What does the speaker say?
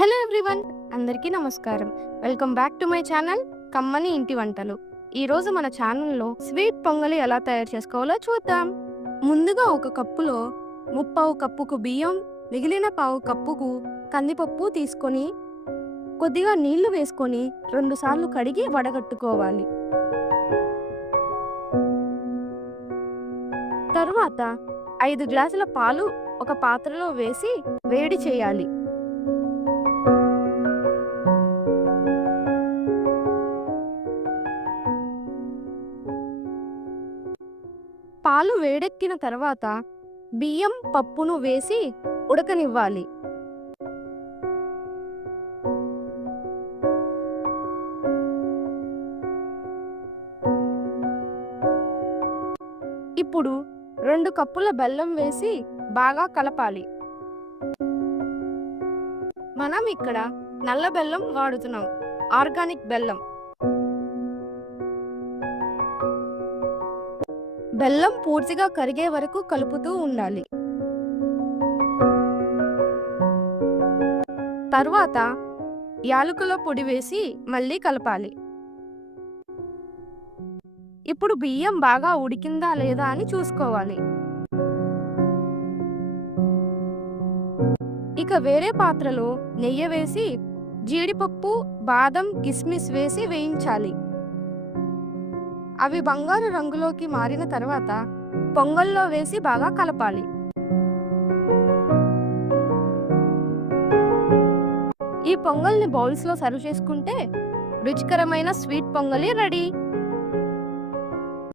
Hello everyone అందరికీ నమస్కారం. Welcome back to my channel కమ్మని ఇంటి వంటలు. ఈరోజు మన ఛానల్లో స్వీట్ పొంగలి ఎలా తయారు చేసుకోవాలో చూద్దాం. ముందుగా ఒక కప్పులో ముప్పావు కప్పుకు బియ్యం మిగిలిన పావు కప్పుకు కందిపప్పు తీసుకొని కొద్దిగా నీళ్ళు వేసుకొని రెండుసార్లు కడిగి వడగట్టుకోవాలి. తరువాత ఐదు గ్లాసుల పాలు ఒక పాత్రలో వేసి వేడి చేయాలి. పాలు వేడెక్కిన తర్వాత బియ్యం పప్పును వేసి ఉడకనివ్వాలి. ఇప్పుడు రెండు కప్పుల బెల్లం వేసి బాగా కలపాలి. మనం ఇక్కడ నల్ల బెల్లం వాడుతున్నాం. ఆర్గానిక్ బెల్లం. బెల్లం పూర్తిగా కరిగే వరకు కలుపుతూ ఉండాలి. తర్వాత యాలకుల పొడి వేసి మళ్ళీ కలపాలి. ఇప్పుడు బియ్యం బాగా ఉడికిందా లేదా అని చూసుకోవాలి. ఇక వేరే పాత్రలో నెయ్యి వేసి జీడిపప్పు బాదం కిస్మిస్ వేసి వేయించాలి. అవి బంగారు రంగులోకి మారిన తర్వాత పొంగల్లో వేసి బాగా కలపాలి. ఈ పొంగల్ని బౌల్స్లో సర్వ్ చేసుకుంటే రుచికరమైన స్వీట్ పొంగలి రెడీ.